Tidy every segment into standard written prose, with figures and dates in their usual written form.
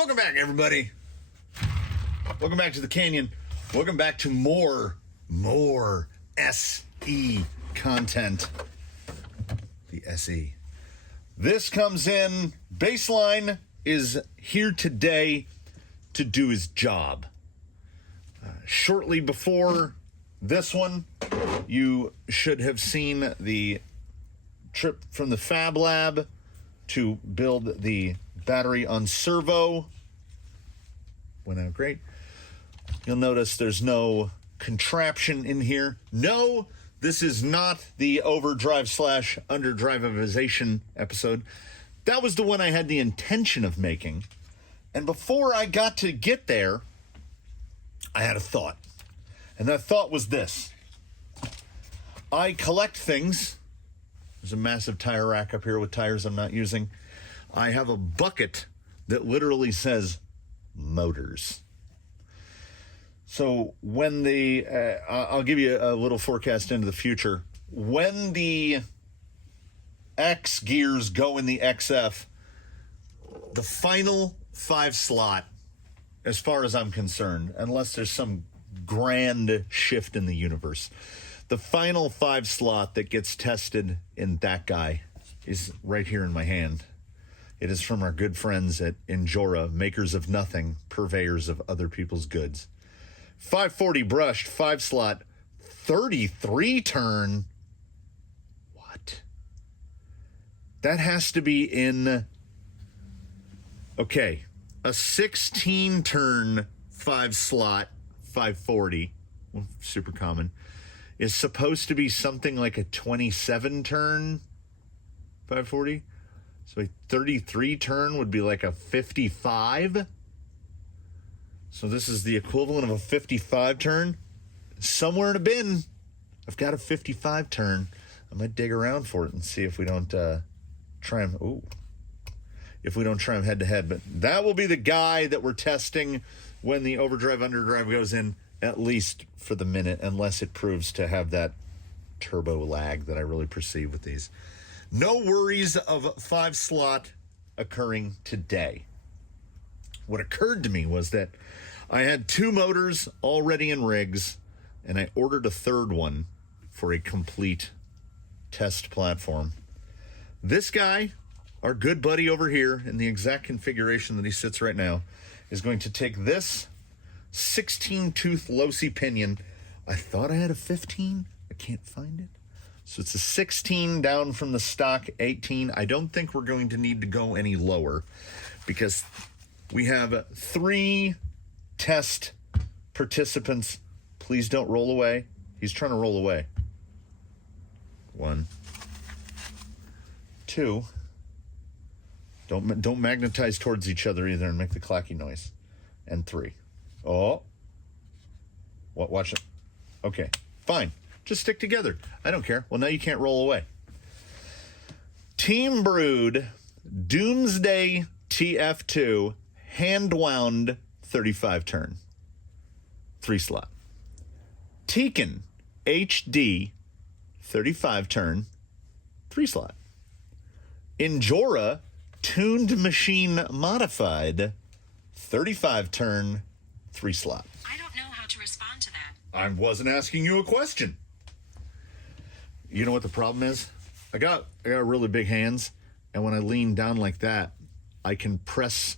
Welcome back, everybody. Welcome back to the Canyon. Welcome back to more SE content. The SE. This comes in, baseline is here today to do his job. Shortly before this one, you should have seen the trip from the Fab Lab to build the battery on servo. Went out great. You'll notice there's no contraption in here. No, this is not the overdrive / underdrivization episode. That was the one I had the intention of making. And before I got to get there, I had a thought. And that thought was this. I collect things. There's a massive tire rack up here with tires I'm not using. I have a bucket that literally says motors. So when I'll give you a little forecast into the future. When the X gears go in the XF, the final 5 slot, as far as I'm concerned, unless there's some grand shift in the universe, the final 5 slot that gets tested in that guy is right here in my hand. It is from our good friends at Injora, makers of nothing, purveyors of other people's goods. 540 brushed, 5 slot, 33 turn. What? That has to be in, okay, a 16 turn 5 slot, 540, well, super common, is supposed to be something like a 27 turn 540. So a 33 turn would be like a 55. So this is the equivalent of a 55 turn. Somewhere in a bin, I've got a 55 turn. I might dig around for it and see if we don't try them. If we don't try them head to head. But that will be the guy that we're testing when the overdrive underdrive goes in, at least for the minute, unless it proves to have that turbo lag that I really perceive with these. No worries of 5 slot occurring today. What occurred to me was that I had 2 motors already in rigs, and I ordered a 3rd one for a complete test platform. This guy, our good buddy over here, in the exact configuration that he sits right now, is going to take this 16-tooth Losi pinion. I thought I had a 15. I can't find it. So it's a 16 down from the stock 18. I don't think we're going to need to go any lower because we have 3 test participants. Please don't roll away. He's trying to roll away. 1, 2. Don't magnetize towards each other either and make the clacky noise. And 3. Oh. What? Watch it. Okay, fine. Just stick together. I don't care. Well, now you can't roll away. Team Brewed Doomsday TF2 hand wound 35 turn 3 slot. Tekin HD 35 turn 3 slot. Injora tuned machine modified 35 turn 3 slot. I don't know how to respond to that. I wasn't asking you a question. You know what the problem is? I got really big hands, and when I lean down like that, I can press.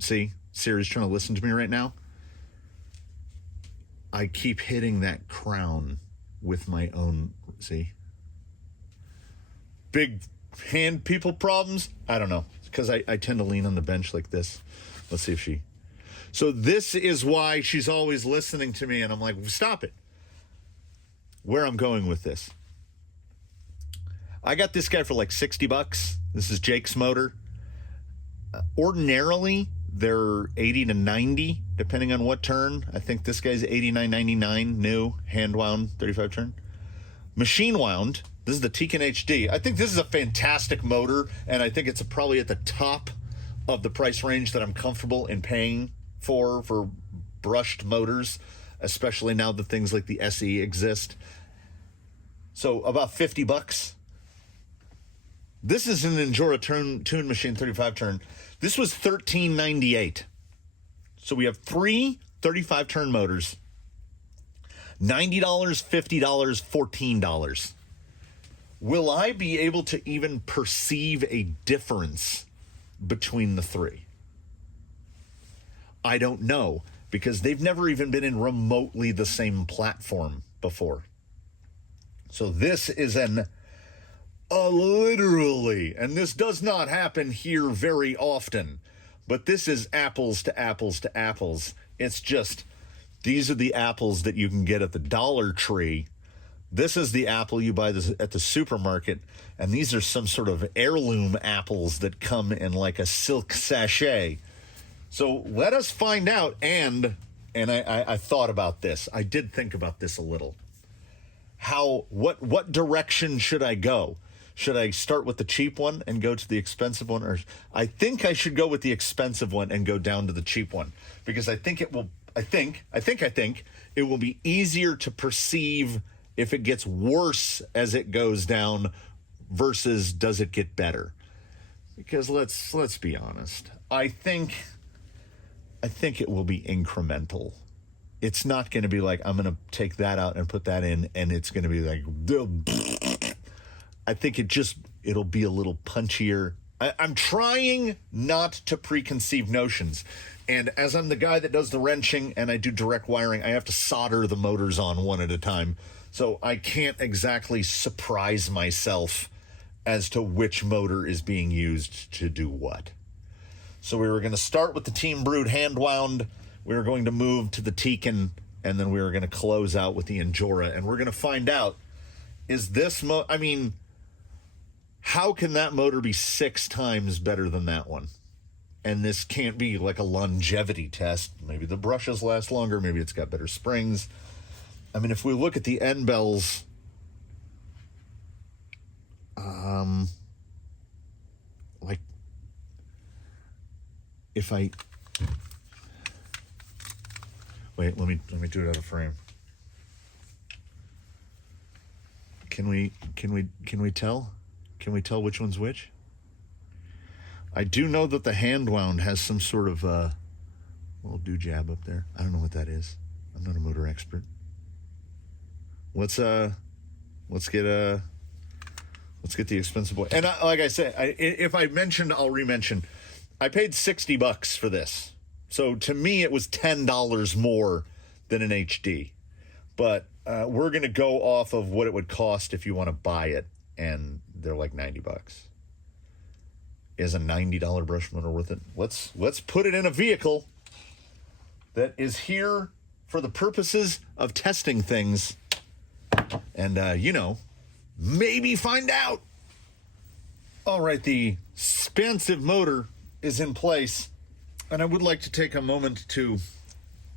See, Siri's trying to listen to me right now. I keep hitting that crown with my own. See, big hand people problems. I don't know, because I tend to lean on the bench like this. Let's see if she. So this is why she's always listening to me, and I'm like, stop it. Where I'm going with this. I got this guy for like $60. This is Jake's motor. Ordinarily, they're 80 to 90, depending on what turn. I think this guy's 89.99 new, hand wound, 35 turn. Machine wound. This is the Tekin HD. I think this is a fantastic motor, and I think it's probably at the top of the price range that I'm comfortable in paying for brushed motors, especially now that things like the SE exist. So about $50. This is an Injora tune machine 35 turn. This was $13.98. So we have three 35-turn motors, $90, $50, $14. Will I be able to even perceive a difference between the three? I don't know, because they've never even been in remotely the same platform before. So this is literally, and this does not happen here very often, but this is apples to apples to apples. It's just, these are the apples that you can get at the Dollar Tree. This is the apple you buy at the supermarket, and these are some sort of heirloom apples that come in like a silk sachet. So let us find out, and I thought about this. I did think about this a little. What direction should I go? Should I start with the cheap one and go to the expensive one? Or I think I should go with the expensive one and go down to the cheap one, because I think it will be easier to perceive if it gets worse as it goes down versus does it get better. Because let's be honest. I think it will be incremental. It's not going to be like, I'm going to take that out and put that in, and it's going to be like, I think it'll be a little punchier. I'm trying not to preconceive notions. And as I'm the guy that does the wrenching and I do direct wiring, I have to solder the motors on one at a time. So I can't exactly surprise myself as to which motor is being used to do what. So we were going to start with the Team Brewed hand wound. We were going to move to the Tekin, and then we were going to close out with the Injora. And we're going to find out, is this how can that motor be 6 times better than that one? And this can't be like a longevity test. Maybe the brushes last longer. Maybe it's got better springs. I mean, if we look at the end bells, like if I wait, let me do it out of frame. Can we tell? Can we tell which one's which? I do know that the hand wound has some sort of little doojab up there. I don't know what that is. I'm not a motor expert. Let's get the expensive boy. And like I said, if I mentioned, I'll re-mention. I paid $60 for this. So to me, it was $10 more than an HD. But we're going to go off of what it would cost if you want to buy it. And they're like $90. Is a $90 brush motor worth it? Let's put it in a vehicle that is here for the purposes of testing things. And, maybe find out. All right, the expansive motor is in place. And I would like to take a moment to,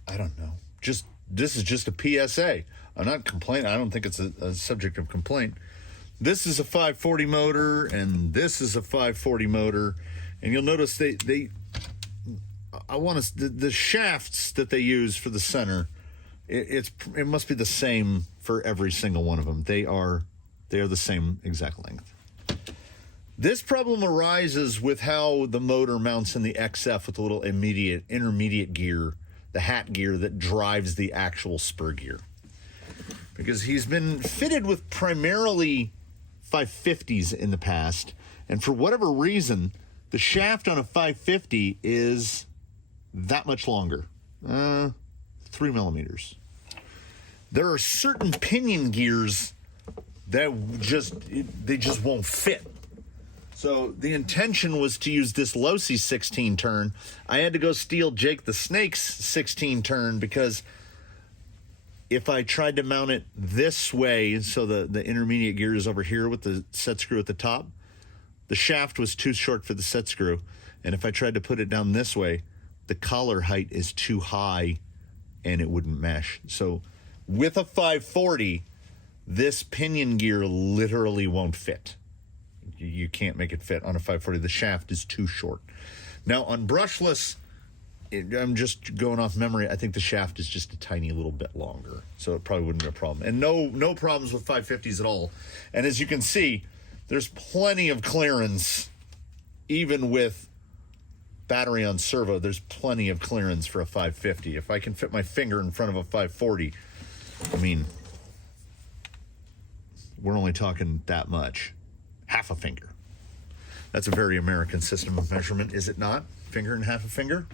I don't know, this is just a PSA. I'm not complaining. I don't think it's a subject of complaint. This is a 540 motor, and this is a 540 motor. And you'll notice the shafts that they use for the center, it must be the same for every single one of them. They are the same exact length. This problem arises with how the motor mounts in the XF with the little intermediate gear, the hat gear that drives the actual spur gear. Because he's been fitted with primarily 550s in the past, and for whatever reason, the shaft on a 550 is that much longer, 3 millimeters. There are certain pinion gears that they just won't fit. So the intention was to use this Losi 16 turn. I had to go steal Jake the Snake's 16 turn because if I tried to mount it this way, so the intermediate gear is over here with the set screw at the top, the shaft was too short for the set screw. And if I tried to put it down this way, the collar height is too high and it wouldn't mesh. So with a 540, this pinion gear literally won't fit. You can't make it fit on a 540. The shaft is too short. Now on brushless, I'm just going off memory. I think the shaft is just a tiny little bit longer, so it probably wouldn't be a problem. And no problems with 550s at all. And as you can see, there's plenty of clearance, even with battery on servo, there's plenty of clearance for a 550. If I can fit my finger in front of a 540, I mean, we're only talking that much. Half a finger. That's a very American system of measurement, is it not? Finger and half a finger?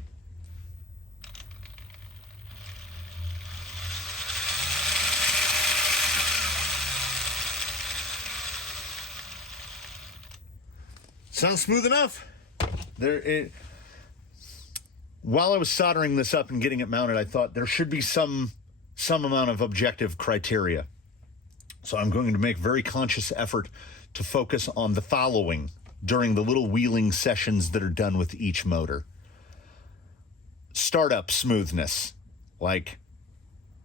Sounds smooth enough. While I was soldering this up and getting it mounted, I thought there should be some amount of objective criteria. So I'm going to make very conscious effort to focus on the following during the little wheeling sessions that are done with each motor. Startup smoothness. Like,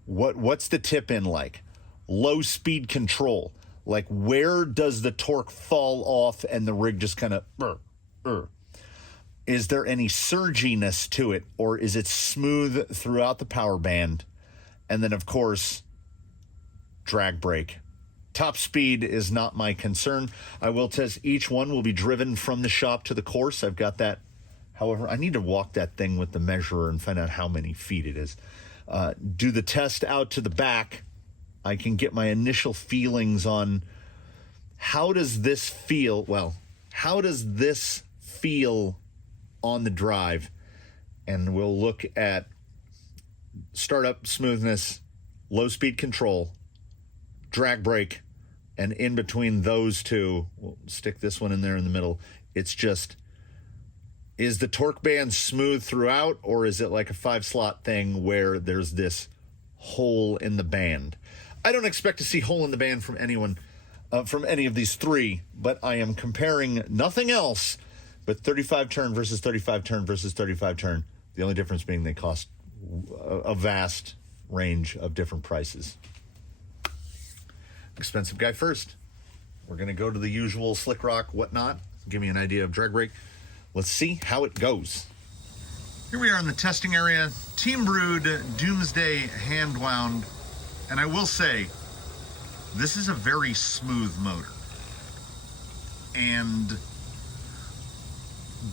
what's the tip in like? Low speed control. Like, where does the torque fall off and the rig just kind of... Is there any surginess to it, or is it smooth throughout the power band? And then, of course, drag brake. Top speed is not my concern. I will test each one will be driven from the shop to the course. I've got that. However, I need to walk that thing with the measurer and find out how many feet it is. Do the test out to the back. I can get my initial feelings on how does this feel? Well, how does this feel on the drive? And we'll look at startup smoothness, low speed control, drag brake, and in between those two, we'll stick this one in there in the middle. It's just, is the torque band smooth throughout, or is it like a 5-slot thing where there's this hole in the band? I don't expect to see hole in the band from anyone, from any of these three, but I am comparing nothing else but 35 turn versus 35 turn versus 35 turn. The only difference being they cost a vast range of different prices. Expensive guy first. We're going to go to the usual slick rock, whatnot. Give me an idea of drag brake. Let's see how it goes. Here we are in the testing area. Team Brewed Doomsday hand wound. And I will say, this is a very smooth motor. And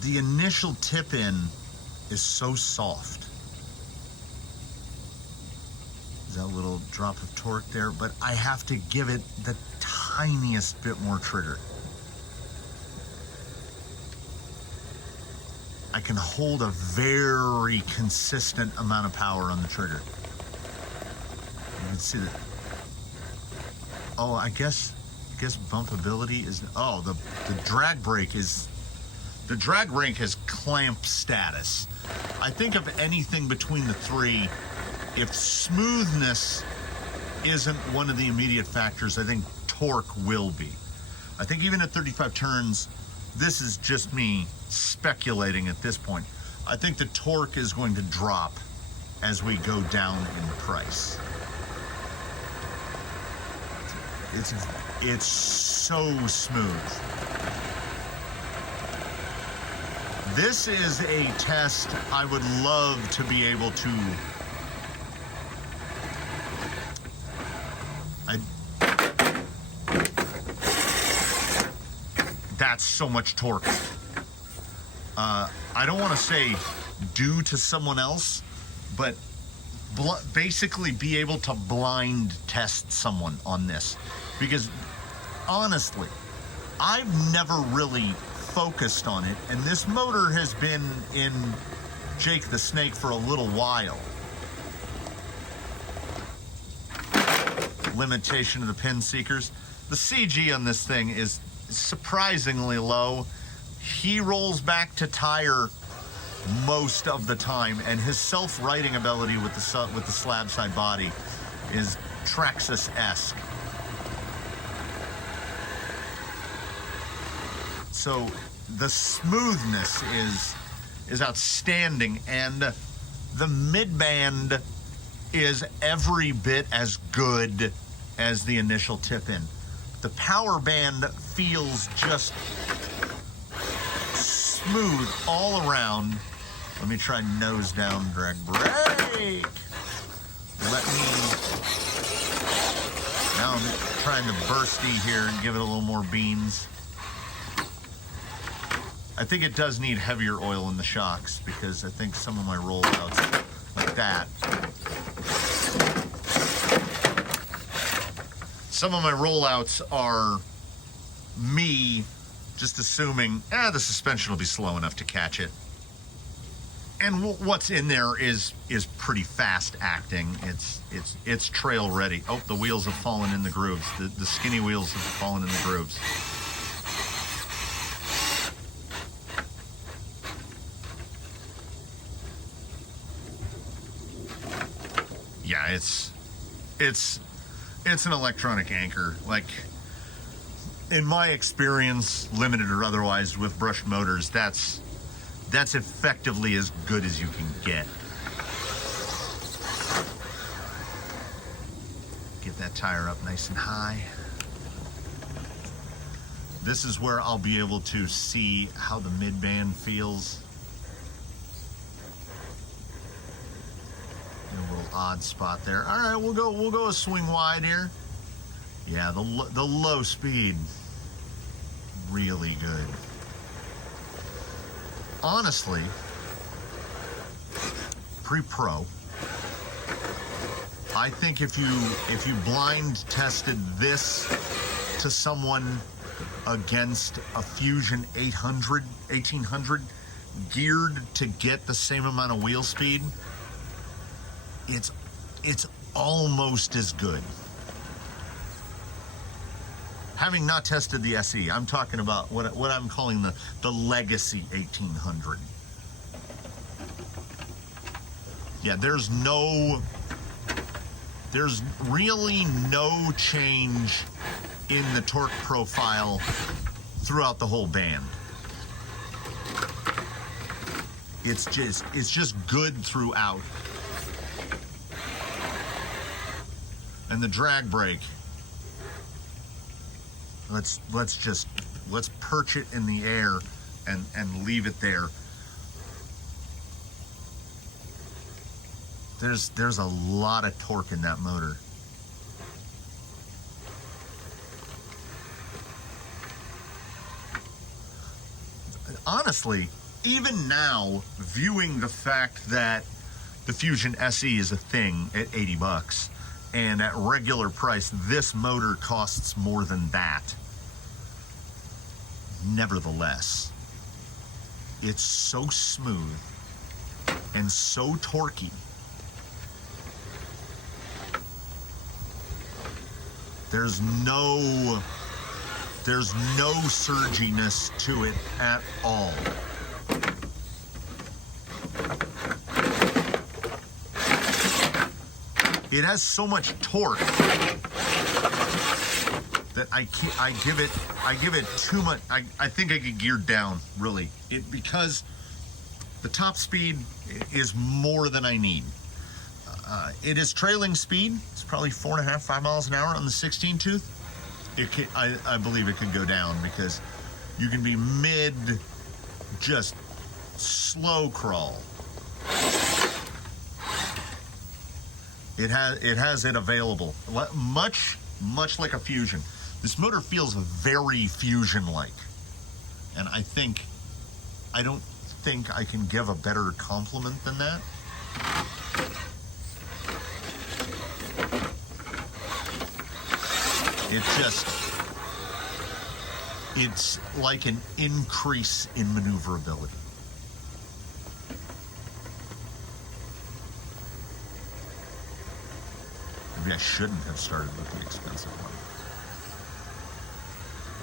the initial tip in is so soft. There's that little drop of torque there, but I have to give it the tiniest bit more trigger. I can hold a very consistent amount of power on the trigger. You can see that. Oh, I guess bumpability is, oh, the drag brake is, the drag brake has clamp status. I think of anything between the three, if smoothness isn't one of the immediate factors, I think torque will be. I think even at 35 turns, this is just me speculating at this point. I think the torque is going to drop as we go down in price. It's so smooth. This is a test I would love to be able to that's so much torque. I don't want to say due to someone else, but basically be able to blind test someone on this. Because honestly, I've never really focused on it, and this motor has been in Jake the Snake for a little while. Limitation of the pin seekers. The CG on this thing is surprisingly low. He rolls back to tire most of the time, and his self-righting ability with the slab side body is Traxxas-esque. So the smoothness is outstanding, and the mid-band is every bit as good as the initial tip in. The power band feels just smooth all around. Let me try nose down drag brake. Now I'm trying to bursty here and give it a little more beans. I think it does need heavier oil in the shocks, because I think some of my rollouts like that, some of my rollouts are me just assuming, the suspension will be slow enough to catch it. And what's in there is pretty fast acting. It's trail ready. Oh, the wheels have fallen in the grooves. The skinny wheels have fallen in the grooves. Yeah, it's an electronic anchor. Like, in my experience, limited or otherwise, with brushed motors, that's effectively as good as you can get. Get that tire up nice and high. This is where I'll be able to see how the mid-band feels. A little odd spot there. All right, we'll go a swing wide here. Yeah, the low speed, really good. Honestly, pre-pro, I think if you blind tested this to someone against a Fusion 1800 geared to get the same amount of wheel speed, it's almost as good. Having not tested the SE, I'm talking about what I'm calling the legacy 1800. Yeah, there's really no change in the torque profile throughout the whole band. It's just good throughout. And the drag brake, let's perch it in the air and leave it there. There's a lot of torque in that motor. Honestly, even now, viewing the fact that the Fusion SE is a thing at $80, and at regular price, this motor costs more than that. Nevertheless, it's so smooth and so torquey. There's no surginess to it at all. It has so much torque that I give it too much. I think I could gear down, really. Because the top speed is more than I need. It is trailing speed. It's probably 4.5, 5 miles an hour on the 16 tooth. I believe it could go down, because you can be mid, just slow crawl. It has it available, much like a Fusion. This motor feels very Fusion-like, and I don't think I can give a better compliment than that. It's like an increase in maneuverability. Maybe I shouldn't have started with the expensive one.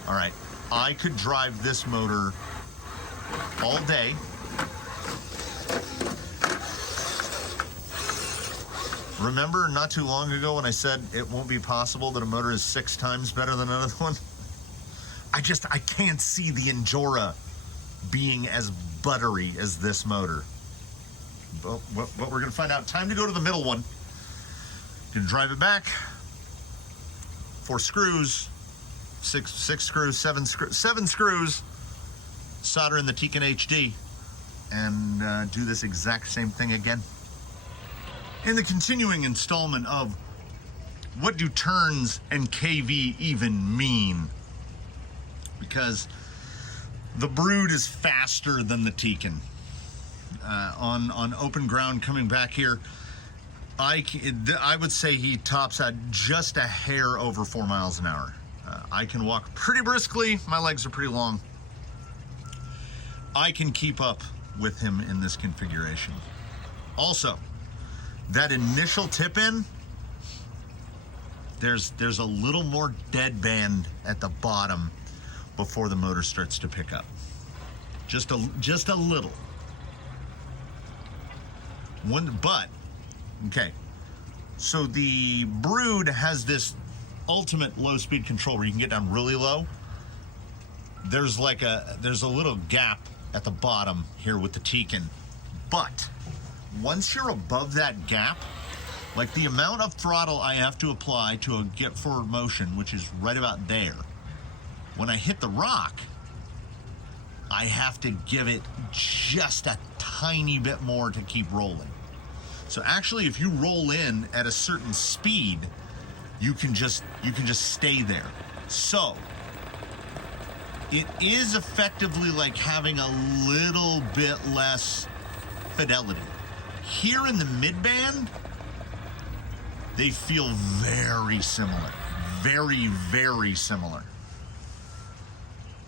All right, I could drive this motor all day. Remember not too long ago when I said it won't be possible that a motor is 6 times better than another one? I can't see the Endura being as buttery as this motor. But what we're gonna find out. Time to go to the middle one. Gonna drive it back. 4 screws, 6 screws, 7 screws, solder in the Tekin HD, and do this exact same thing again. In the continuing installment of what do turns and KV even mean? Because The Brood is faster than the Tekin. On open ground coming back here, I would say he tops out just a hair over 4 miles an hour. I can walk pretty briskly. My legs are pretty long. I can keep up with him in this configuration. Also, that initial tip in, there's a little more dead band at the bottom before the motor starts to pick up. Just a little. Okay. So the Brood has this ultimate low speed control where you can get down really low. There's a little gap at the bottom here with the Tekin. But once you're above that gap, like the amount of throttle I have to apply to get forward motion, which is right about there, when I hit the rock, I have to give it just a tiny bit more to keep rolling. So actually, if you roll in at a certain speed, you can just stay there. So it is effectively like having a little bit less fidelity. Here in the mid-band, they feel very similar. Very, very similar.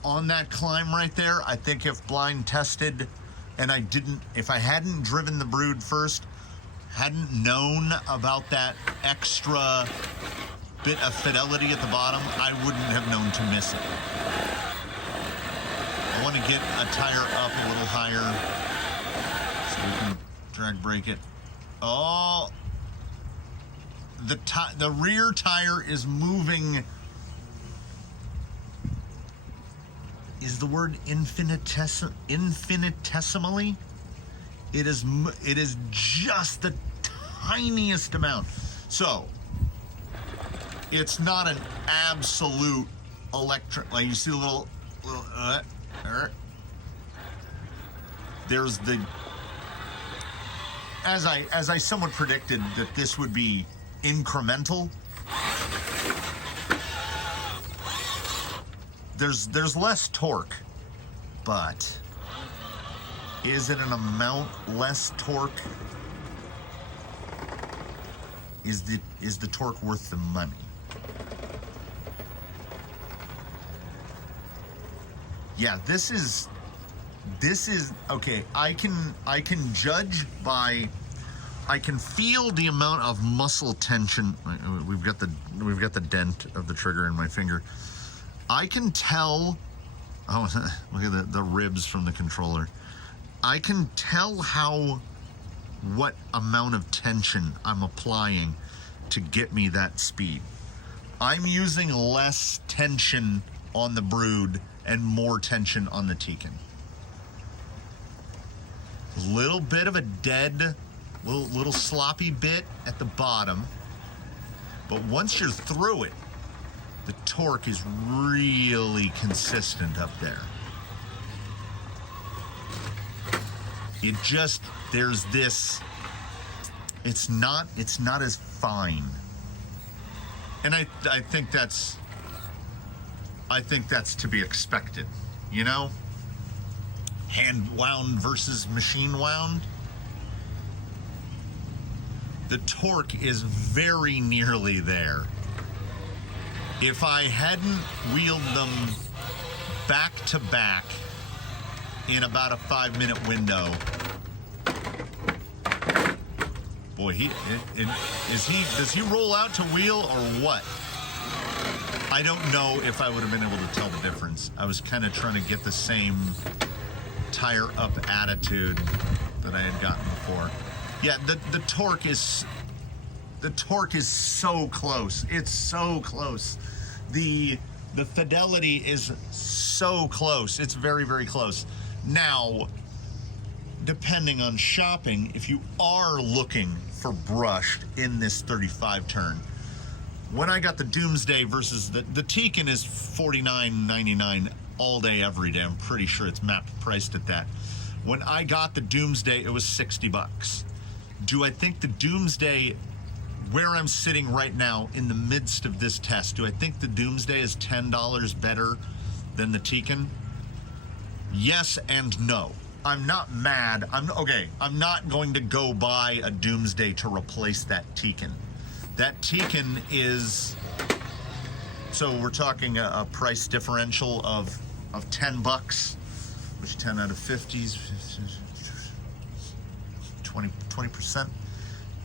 On that climb right there, I think if blind tested and if I hadn't driven the Brood first, hadn't known about that extra bit of fidelity at the bottom, I wouldn't have known to miss it. I want to get a tire up a little higher so we can drag brake it. Oh, the rear tire is moving. Is the word infinitesimally? It is just the tiniest amount. So it's not an absolute electric. Like you see the little there's the, as I somewhat predicted that this would be incremental. There's less torque, but is it an amount less torque? Is the torque worth the money? Yeah, this is okay. I can judge by, I can feel the amount of muscle tension. We've got the dent of the trigger in my finger. I can tell. Oh, look at the ribs from the controller. I can tell what amount of tension I'm applying to get me that speed. I'm using less tension on the Brood and more tension on the Tekin. A little bit of a dead, little sloppy bit at the bottom, but once you're through it, the torque is really consistent up there. There's this, it's not as fine. And I think that's to be expected, you know? Hand wound versus machine wound. The torque is very nearly there. If I hadn't wheeled them back to back in about a 5-minute window, boy, does he roll out to wheel or what? I don't know if I would have been able to tell the difference. I was kind of trying to get the same tire up attitude that I had gotten before. Yeah, the torque is so close. It's so close. The fidelity is so close. It's very, very close. Now, depending on shopping, if you are looking for brushed in this 35 turn, when I got the Doomsday versus the Tekin is $49.99 all day, every day. I'm pretty sure it's priced at that. When I got the Doomsday, it was $60. Do I think the Doomsday, where I'm sitting right now in the midst of this test, do I think the Doomsday is $10 better than the Tekin? Yes and no. I'm not mad. I'm not going to go buy a Doomsday to replace that Tekin. That Tekin is, so we're talking a price differential of $10, which 10 out of 50s, 20%.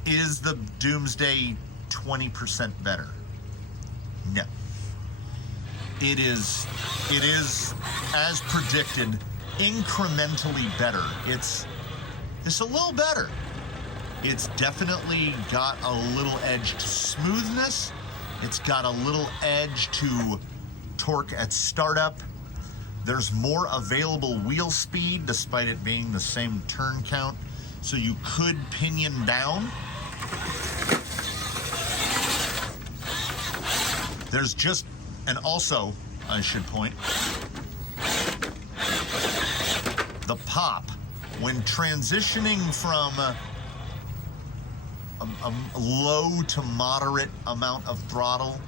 Is the Doomsday 20% better? No. It is as predicted, incrementally better. It's a little better. It's definitely got a little edge to smoothness. It's got a little edge to torque at startup. There's more available wheel speed despite it being the same turn count. So you could pinion down. There's just, and also, I should point, the pop, when transitioning from a low to moderate amount of throttle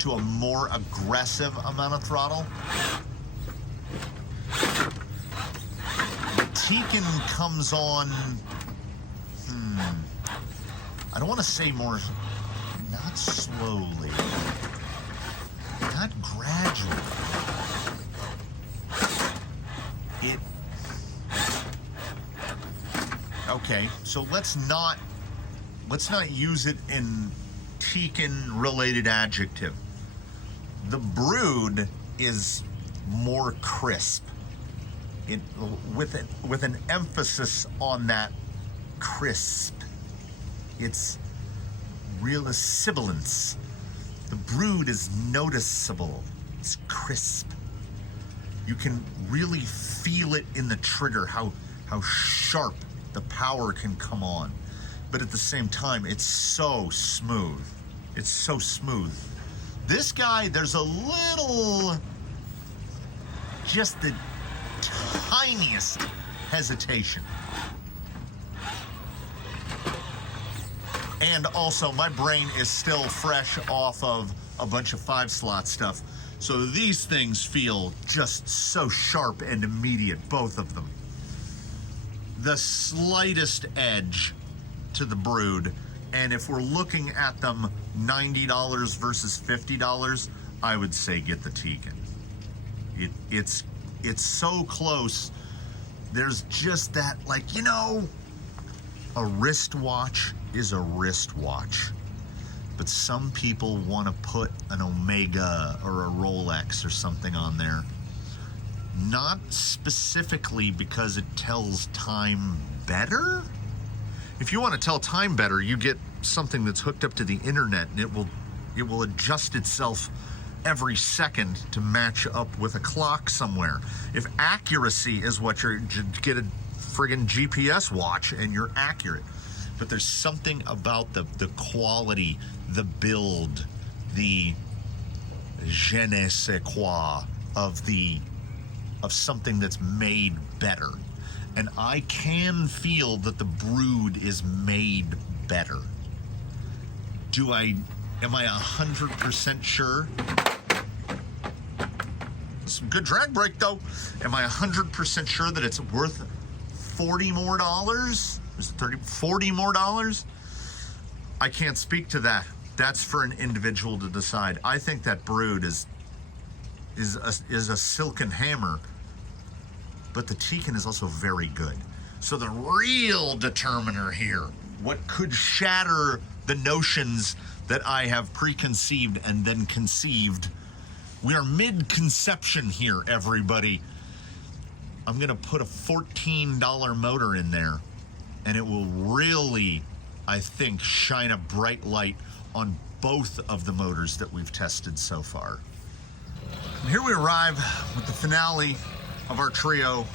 to a more aggressive amount of throttle, Tekin comes on, I don't want to say more, not slowly, not gradually. Okay, so let's not use it in Tekin-related adjective. The Brood is more crisp. With an emphasis on that crisp. It's real sibilance. The Brood is noticeable. It's crisp. You can really feel it in the trigger, how sharp the power can come on. But at the same time, it's so smooth. It's so smooth. This guy, there's a little, just the tiniest hesitation. And also, my brain is still fresh off of a bunch of 5-slot stuff. So these things feel just so sharp and immediate, both of them. The slightest edge to the Brood, and if we're looking at them $90 versus $50, I would say get the Tekin. It's so close. There's just that, like, a wristwatch is a wristwatch. But some people want to put an Omega or a Rolex or something on there. Not specifically because it tells time better. If you want to tell time better, you get something that's hooked up to the internet, and it will adjust itself every second to match up with a clock somewhere. If accuracy is what get a friggin' GPS watch and you're accurate. But there's something about the quality, the build, the je ne sais quoi of something that's made better. And I can feel that the Brood is made better. Am I 100% sure? Some good drag brake though. Am I 100% sure that it's worth $40 more? Is it $40 more? I can't speak to that. That's for an individual to decide. I think that Brood is a silken hammer, but the Tekin is also very good. So the real determiner here, what could shatter the notions that I have preconceived and then conceived. We are mid-conception here, everybody. I'm gonna put a $14 motor in there, and it will really, I think, shine a bright light on both of the motors that we've tested so far. And here we arrive with the finale of our trio.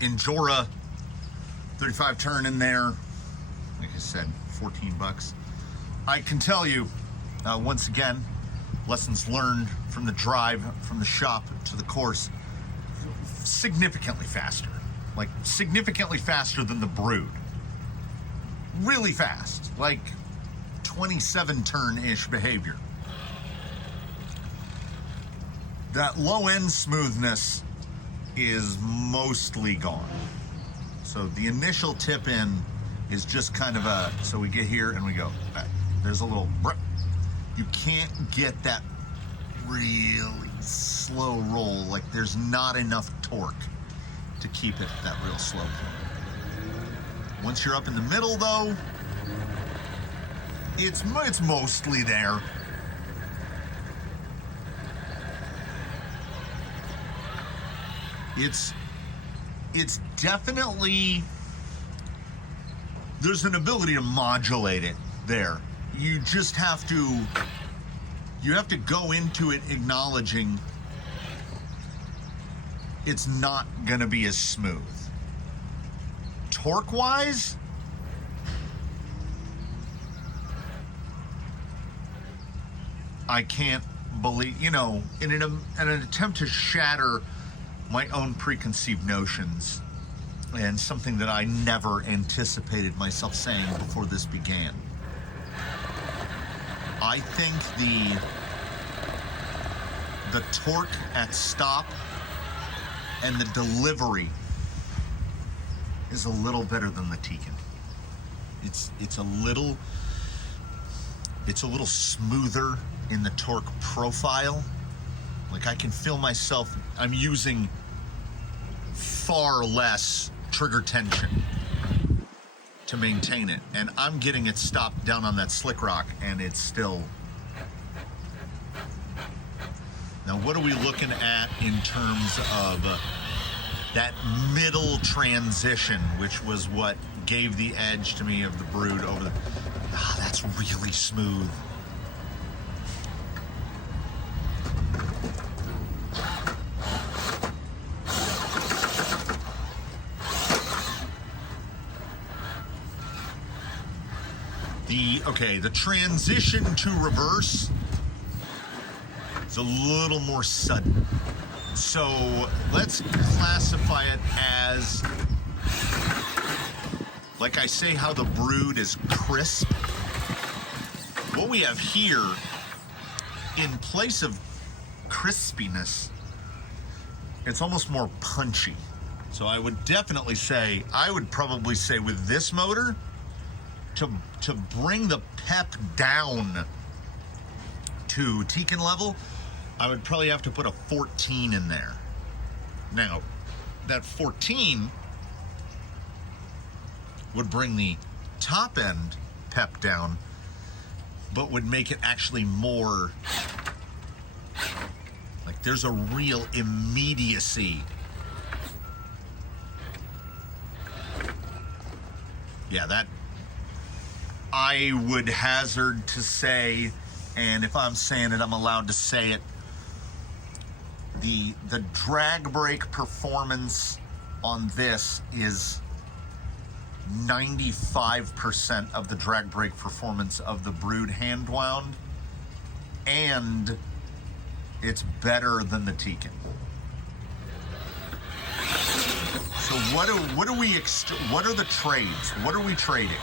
Injora 35 turn in there. Like I said, $14. I can tell you, once again, lessons learned from the drive, from the shop to the course, significantly faster. Like, significantly faster than the Brood. Really fast. Like, 27 turn-ish behavior. That low-end smoothness is mostly gone. So the initial tip in is just kind of a, so we get here and we go back. There's a little, you can't get that really slow roll. Like there's not enough torque to keep it at that real slow point. Once you're up in the middle though, it's mostly there. It's definitely, there's an ability to modulate it there. You just have to, go into it acknowledging it's not gonna be as smooth. Torque-wise, I can't believe, in an attempt to shatter my own preconceived notions, and something that I never anticipated myself saying before this began. I think the torque at stop and the delivery is a little better than the Tiken. It's a little smoother in the torque profile. Like I can feel myself, I'm using far less trigger tension to maintain it. And I'm getting it stopped down on that slick rock and it's still. Now what are we looking at in terms of that middle transition, which was what gave the edge to me of the Brood over the, that's really smooth. The transition to reverse is a little more sudden. So let's classify it as, like I say, how the Brood is crisp. What we have here, in place of crispiness, it's almost more punchy. So I would definitely say, I would probably say with this motor, to bring the pep down to Tiken level, I would probably have to put a 14 in there. Now, that 14 would bring the top end pep down, but would make it actually more, like there's a real immediacy. Yeah, that, I would hazard to say, and if I'm saying it, I'm allowed to say it, the drag brake performance on this is 95% of the drag brake performance of the Brood hand wound, and it's better than the Tiken. So what are the trades? What are we trading?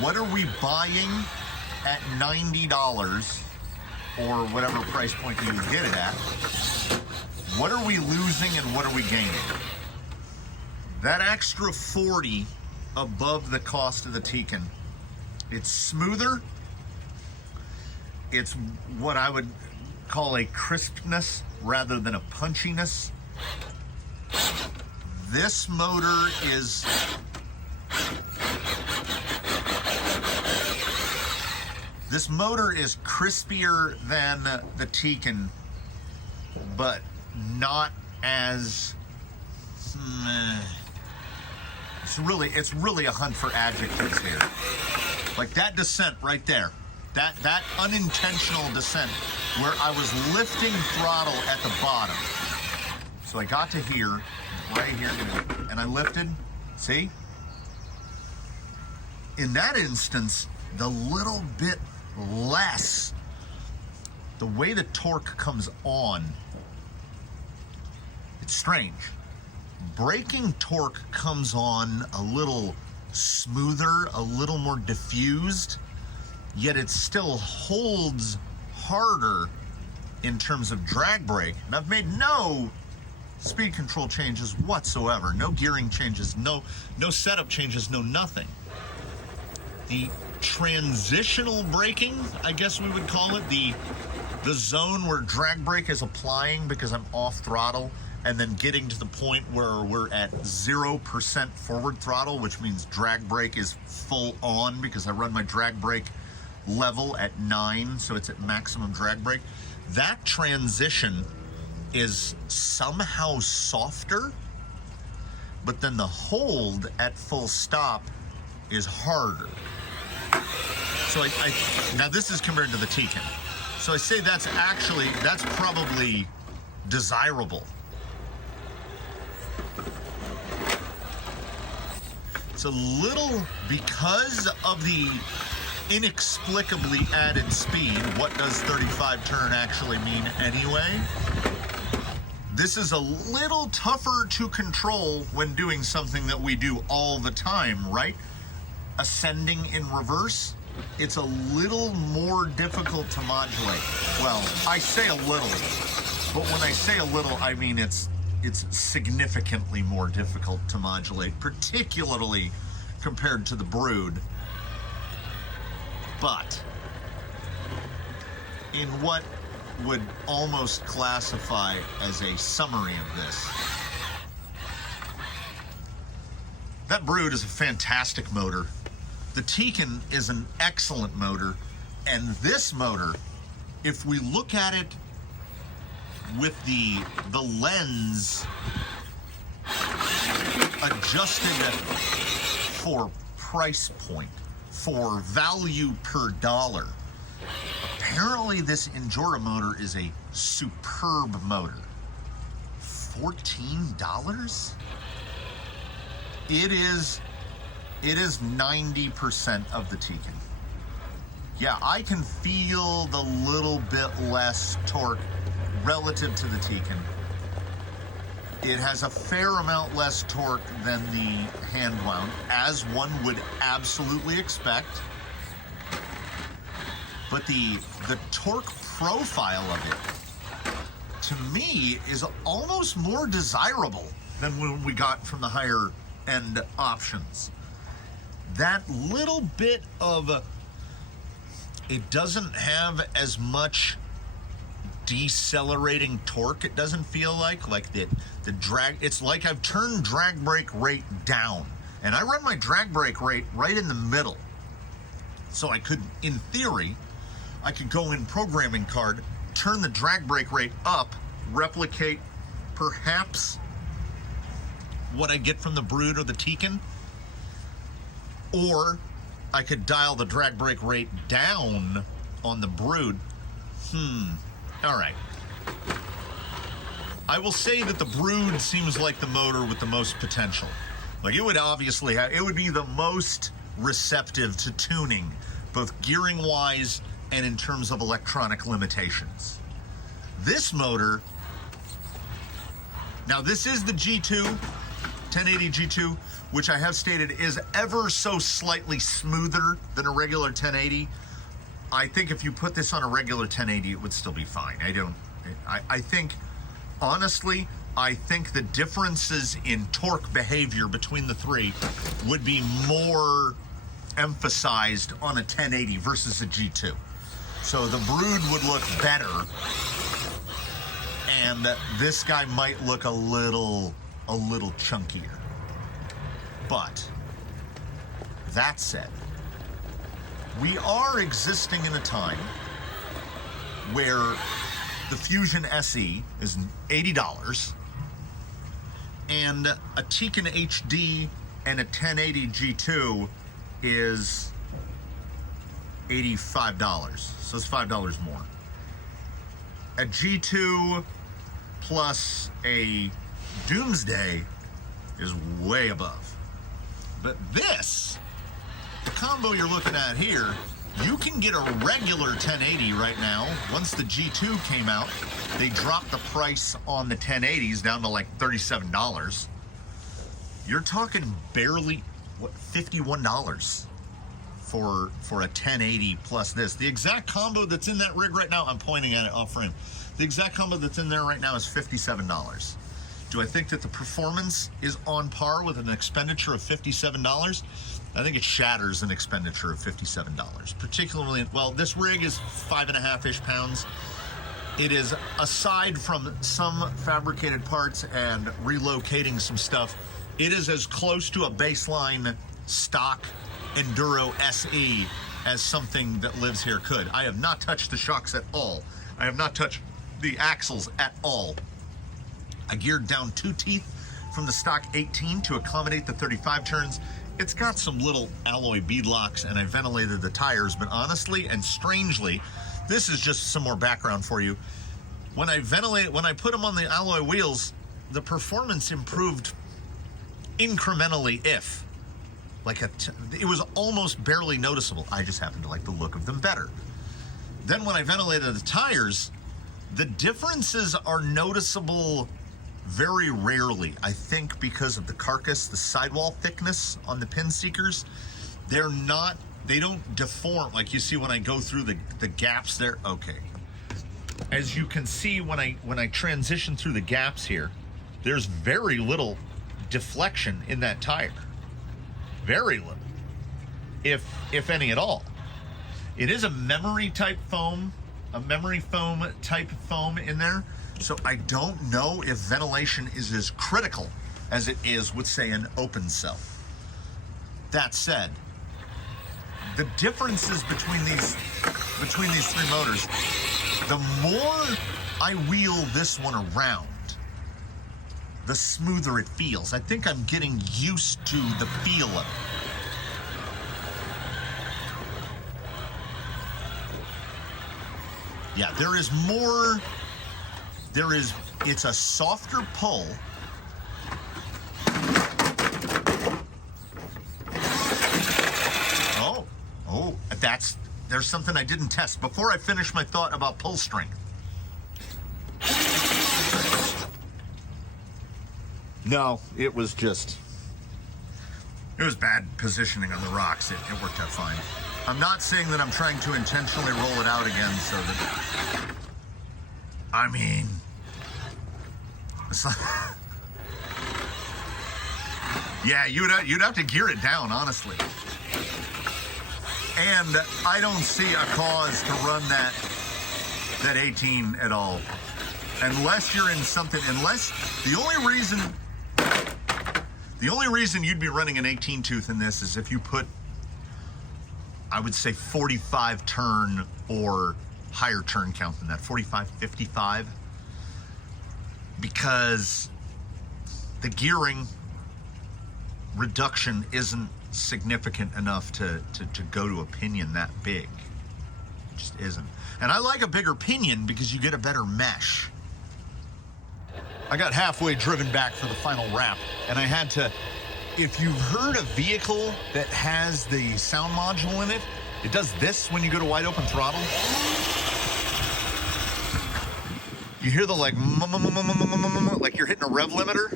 What are we buying at $90 or whatever price point you get it at? What are we losing and what are we gaining? That extra 40 above the cost of the Tiken, it's smoother. It's what I would call a crispness rather than a punchiness. This motor is crispier than the Tiken, but not as it's really a hunt for adjectives here. Like that descent right there, that unintentional descent where I was lifting throttle at the bottom. So I got to here, right here, and I lifted, see? In that instance, the little bit less, the way the torque comes on, it's strange. Braking torque comes on a little smoother, a little more diffused, yet it still holds harder in terms of drag brake. And I've made no speed control changes whatsoever. No gearing changes, no setup changes, no nothing. The transitional braking, I guess we would call it, the zone where drag brake is applying because I'm off throttle, and then getting to the point where we're at 0% forward throttle, which means drag brake is full on because I run my drag brake level at 9, so it's at maximum drag brake. That transition is somehow softer, but then the hold at full stop is harder. So now this is compared to the Tican. So I say that's probably desirable. It's a little, because of the inexplicably added speed, what does 35 turn actually mean anyway? This is a little tougher to control when doing something that we do all the time, right? Ascending in reverse, it's a little more difficult to modulate. Well, I say a little, but when I say a little, I mean it's significantly more difficult to modulate, particularly compared to the Brood. But in what would almost classify as a summary of this, that Brood is a fantastic motor. The Tican is an excellent motor, and this motor, if we look at it with the lens adjusted for price point, for value per dollar, apparently this Endura motor is a superb motor. $14? It is 90% of the Tican. Yeah, I can feel the little bit less torque relative to the Tican. It has a fair amount less torque than the hand wound, as one would absolutely expect. But the torque profile of it, to me, is almost more desirable than when we got from the higher end options. That little bit of it doesn't have as much decelerating torque, it doesn't feel like the drag. It's like I've turned drag brake rate down, and I run my drag brake rate right in the middle. So I could, in theory, I could go in programming card, turn the drag brake rate up, replicate perhaps what I get from the Brood or the Tican, or I could dial the drag brake rate down on the Brood. All right. I will say that the Brood seems like the motor with the most potential. Like, it would obviously have, it would be the most receptive to tuning, both gearing wise and in terms of electronic limitations. This motor, now this is the G2, 1080 G2, which I have stated is ever so slightly smoother than a regular 1080. I think if you put this on a regular 1080, it would still be fine. I think, honestly, I think the differences in torque behavior between the three would be more emphasized on a 1080 versus a G2. So the Brood would look better, and this guy might look a little chunkier. But that said, we are existing in a time where the Fusion SE is $80, and a Tican HD and a 1080 G2 is $85. So it's $5 more. A G2 plus a Doomsday is way above. But this, the combo you're looking at here, you can get a regular 1080 right now. Once the G2 came out, they dropped the price on the 1080s down to like $37. You're talking barely, what, $51 for a 1080 plus this. The exact combo that's in that rig right now, I'm pointing at it off frame. The exact combo that's in there right now is $57. Do I think that the performance is on par with an expenditure of $57? I think it shatters an expenditure of $57. Particularly, well, this rig is 5.5-ish pounds. It is, aside from some fabricated parts and relocating some stuff, it is as close to a baseline stock Enduro SE as something that lives here could. I have not touched the shocks at all. I have not touched the axles at all. I geared down 2 teeth from the stock 18 to accommodate the 35 turns. It's got some little alloy bead locks, and I ventilated the tires, but honestly and strangely, this is just some more background for you. When I put them on the alloy wheels, the performance improved incrementally, it was almost barely noticeable. I just happen to like the look of them better. Then when I ventilated the tires, the differences are noticeable very rarely. I think because of the carcass, the sidewall thickness on the pin seekers, they don't deform like you see when I go through the gaps there. Okay. As you can see when I transition through the gaps here, there's very little deflection in that tire. Very little. If any at all. It is a memory foam type foam in there. So I don't know if ventilation is as critical as it is with, say, an open cell. That said, the differences between these 3 motors, the more I wheel this one around, the smoother it feels. I think I'm getting used to the feel of it. Yeah, it's a softer pull. There's something I didn't test before I finish my thought about pull strength. No, it was bad positioning on the rocks. It worked out fine. I'm not saying that I'm trying to intentionally roll it out again so that, I mean, it's like, yeah, you'd have to gear it down, honestly. And I don't see a cause to run that 18 at all. Unless you're in something, the only reason you'd be running an 18 tooth in this is if you put, I would say 45 turn or higher turn count than that, 45, 55, because the gearing reduction isn't significant enough to go to a pinion that big. It just isn't. And I like a bigger pinion because you get a better mesh. I got halfway driven back for the final wrap, and I had to, if you've heard a vehicle that has the sound module in it, it does this when you go to wide open throttle. You hear the like you're hitting a rev limiter.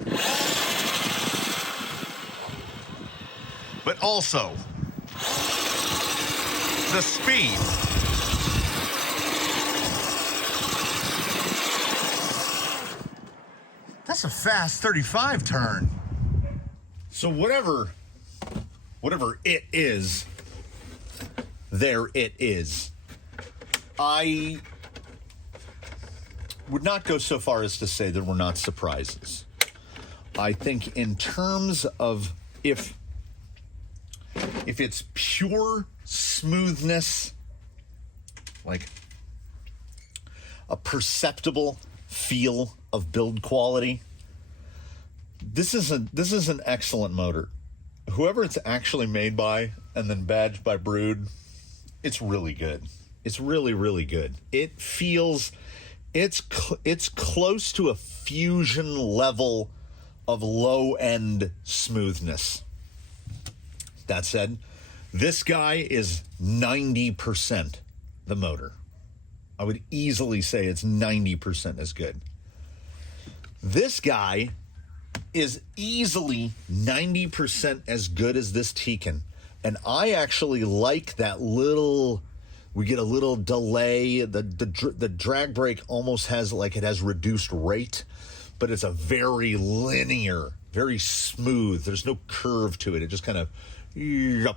But also, the speed. That's a fast 35 turn. So whatever it is, there it is. I would not go so far as to say that we're not surprises. I think in terms of if it's pure smoothness, like a perceptible feel of build quality, this is an excellent motor. Whoever it's actually made by and then badged by Brood, it's really good. It's really, really good. It feels, it's close to a Fusion level of low-end smoothness. That said, this guy is 90% the motor. I would easily say it's 90% as good. This guy is easily 90% as good as this Tekin. And I actually like that little, we get a little delay. The drag brake almost has, like it has reduced rate. but it's a very linear, very smooth. There's no curve to it. It just kind of, and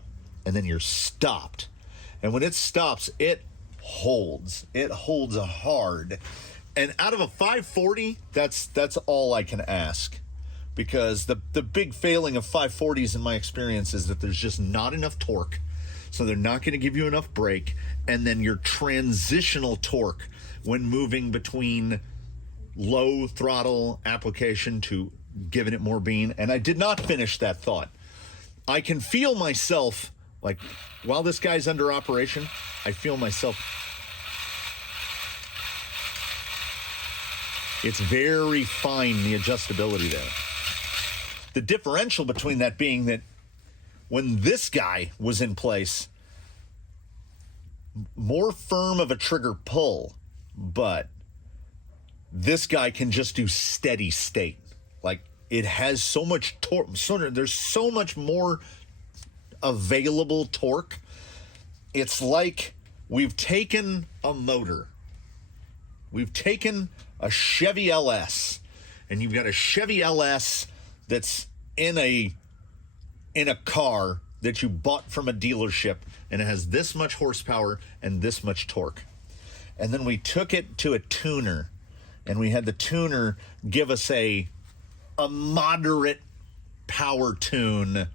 then you're stopped. And when it stops, it holds. It holds hard. And out of a 540, that's all I can ask. Because the big failing of 540s in my experience is that there's just not enough torque. So they're not going to give you enough brake. And then your transitional torque when moving between low throttle application to giving it more bean. And I did not finish that thought. I can feel myself, like, while this guy's under operation, I feel myself. It's very fine, the adjustability there. The differential between that being that when this guy was in place, more firm of a trigger pull, but this guy can just do steady state. Like, it has so much torque. There's so much more available torque. It's like we've taken a motor. We've taken a Chevy LS, and you've got a Chevy LS that's in a car that you bought from a dealership, and it has this much horsepower and this much torque. And then we took it to a tuner, and we had the tuner give us a moderate power tune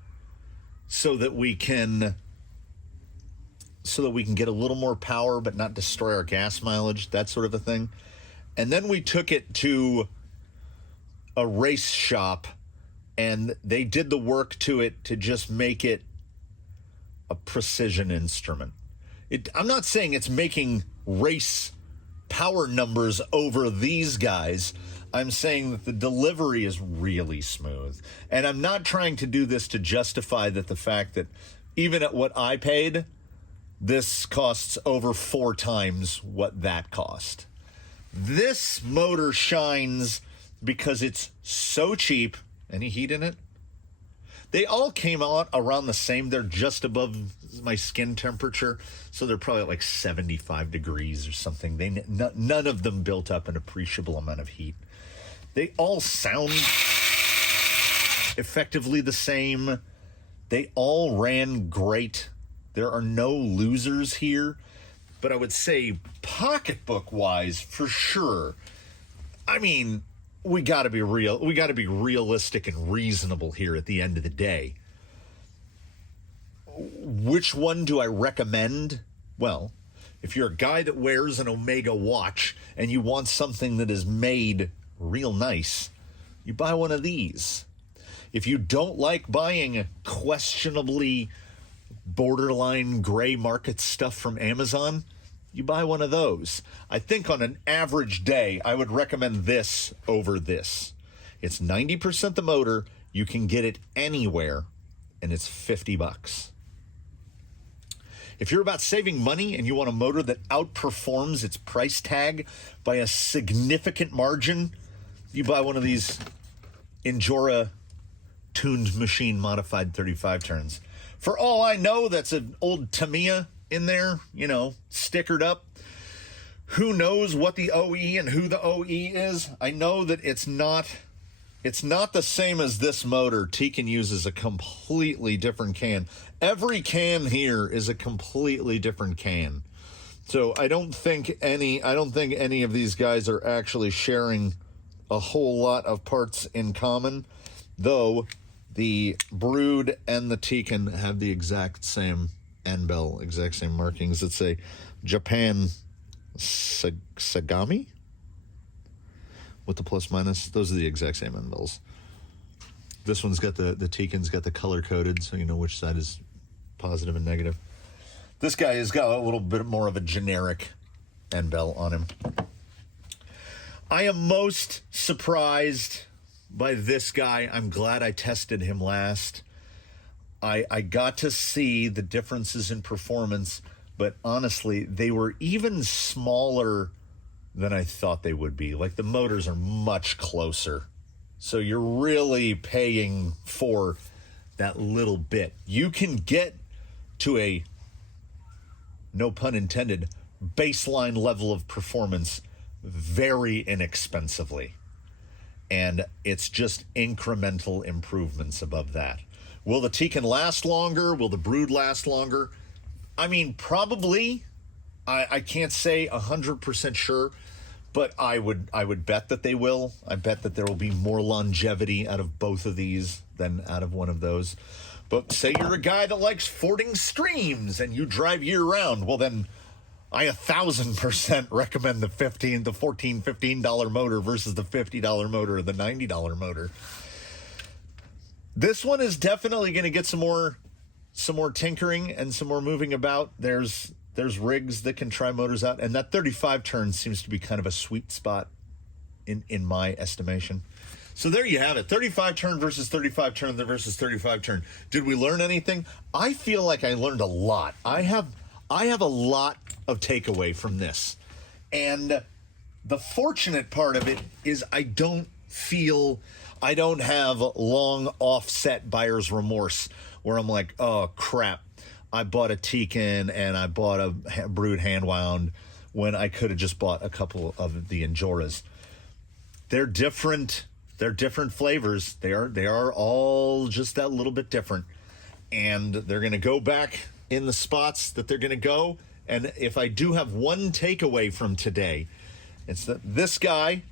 so that we can get a little more power but not destroy our gas mileage, that sort of a thing. And then we took it to a race shop, and they did the work to it to just make it a precision instrument. I'm not saying it's making race power numbers over these guys. I'm saying that the delivery is really smooth. And I'm not trying to do this to justify that the fact that even at what I paid, this costs over 4 times what that cost. This motor shines because it's so cheap. Any heat in it? They all came out around the same. They're just above my skin temperature, so they're probably at like 75 degrees or something. None of them built up an appreciable amount of heat. They all sound effectively the same. They all ran great. There are no losers here. But I would say pocketbook-wise, for sure, I mean, we got to be real. We got to be realistic and reasonable here at the end of the day. Which one do I recommend? Well, if you're a guy that wears an Omega watch and you want something that is made real nice, you buy one of these. If you don't like buying questionably borderline gray market stuff from Amazon, you buy one of those. I think on an average day, I would recommend this over this. It's 90% the motor. You can get it anywhere, and it's $50. If you're about saving money and you want a motor that outperforms its price tag by a significant margin, you buy one of these Injora tuned machine modified 35 turns. For all I know, that's an old Tamiya in there, stickered up. Who knows what the OE and who the OE is? I know that it's not the same as this motor. Tekin uses a completely different can. Every can here is a completely different can. So I don't think any of these guys are actually sharing a whole lot of parts in common, though the Brood and the Tekin have the exact same end bell, exact same markings. It's a Japan Sagami with the plus minus. Those are the exact same end bells. This one's got the Tekin's got the color coded, so you know which side is positive and negative. This guy has got a little bit more of a generic end bell on him. I am most surprised by this guy. I'm glad I tested him last. I got to see the differences in performance, but honestly, they were even smaller than I thought they would be. Like, the motors are much closer. So you're really paying for that little bit. You can get to a, no pun intended, baseline level of performance very inexpensively. And it's just incremental improvements above that. Will the Tekin last longer? Will the Brood last longer? I mean, probably. I can't say 100% sure, but I would bet that they will. I bet that there will be more longevity out of both of these than out of one of those. But say you're a guy that likes fording streams and you drive year round, well then I 1,000% recommend the $15 motor versus the $50 motor or the $90 motor. This one is definitely going to get some more tinkering and some more moving about. There's rigs that can try motors out, and that 35 turn seems to be kind of a sweet spot in my estimation. So there you have it. 35 turn versus 35 turn versus 35 turn. Did we learn anything? I feel like I learned a lot. I have a lot of takeaway from this. And the fortunate part of it is I don't have long offset buyer's remorse where I'm like, oh crap, I bought a Tekin and I bought a Brood hand wound when I could have just bought a couple of the Enjoras. They're different. They're different flavors. They are all just that little bit different. And they're going to go back in the spots that they're going to go. And if I do have one takeaway from today, it's that this guy,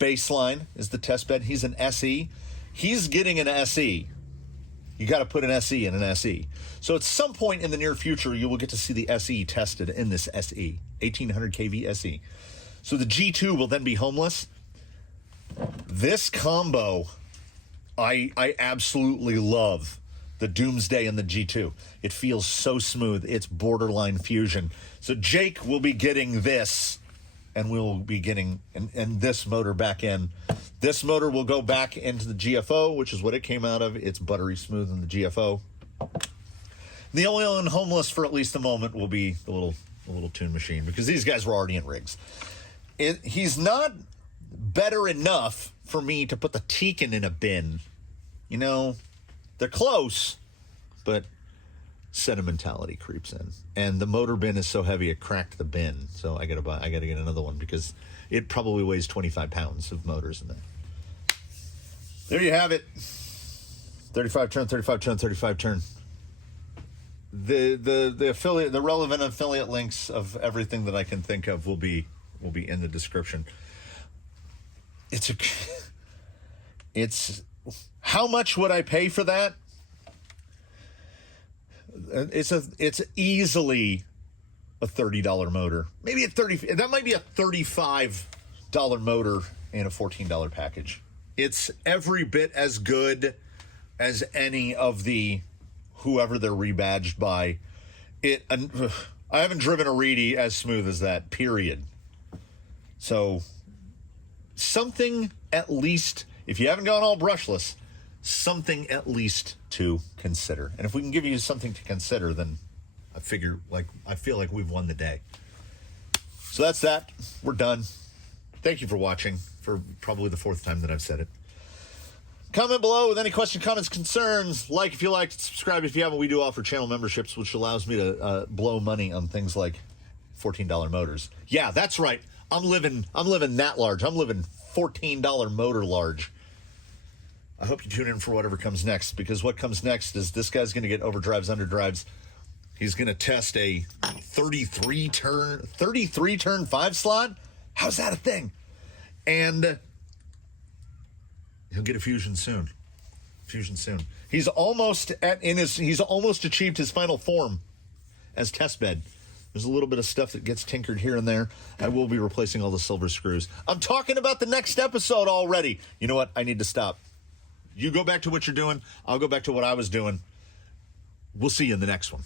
Baseline, is the test bed. He's an SE. He's getting an SE. You got to put an SE in an SE. So at some point in the near future, you will get to see the SE tested in this SE, 1800 kV SE. So the G2 will then be homeless. This combo, I absolutely love the Doomsday and the G2. It feels so smooth. It's borderline fusion. So Jake will be getting this, and we'll be getting and this motor back in. This motor will go back into the GFO, which is what it came out of. It's buttery smooth in the GFO. The only one homeless for at least the moment will be the little tune machine, because these guys were already in rigs. He's not better enough for me to put the Tekin in a bin. You know, they're close, but sentimentality creeps in, and the motor bin is so heavy it cracked the bin. So I gotta get another one, because it probably weighs 25 pounds of motors in there. There you have it. 35 turn, 35 turn, 35 turn. The affiliate, the relevant affiliate links of everything that I can think of will be in the description. It's how much would I pay for that? It's easily a $30 motor. Maybe that might be a $35 motor in a $14 package. It's every bit as good as any of the whoever they're rebadged by. I haven't driven a Reedy as smooth as that, period. So something at least, if you haven't gone all brushless, something at least to consider. And if we can give you something to consider, then I feel like we've won the day. So that's that. We're done. Thank you for watching for probably the fourth time that I've said it. Comment below with any questions, comments, concerns. Like if you liked, subscribe if you haven't. We do offer channel memberships, which allows me to blow money on things like $14 motors. Yeah, that's right. I'm living that large. I'm living $14 motor large. I hope you tune in for whatever comes next, because what comes next is this guy's going to get overdrives, underdrives. He's going to test a 33 turn 5-slot. How's that a thing? And he'll get a fusion soon. He's almost achieved his final form as test bed. There's a little bit of stuff that gets tinkered here and there. I will be replacing all the silver screws. I'm talking about the next episode already. You know what? I need to stop. You go back to what you're doing. I'll go back to what I was doing. We'll see you in the next one.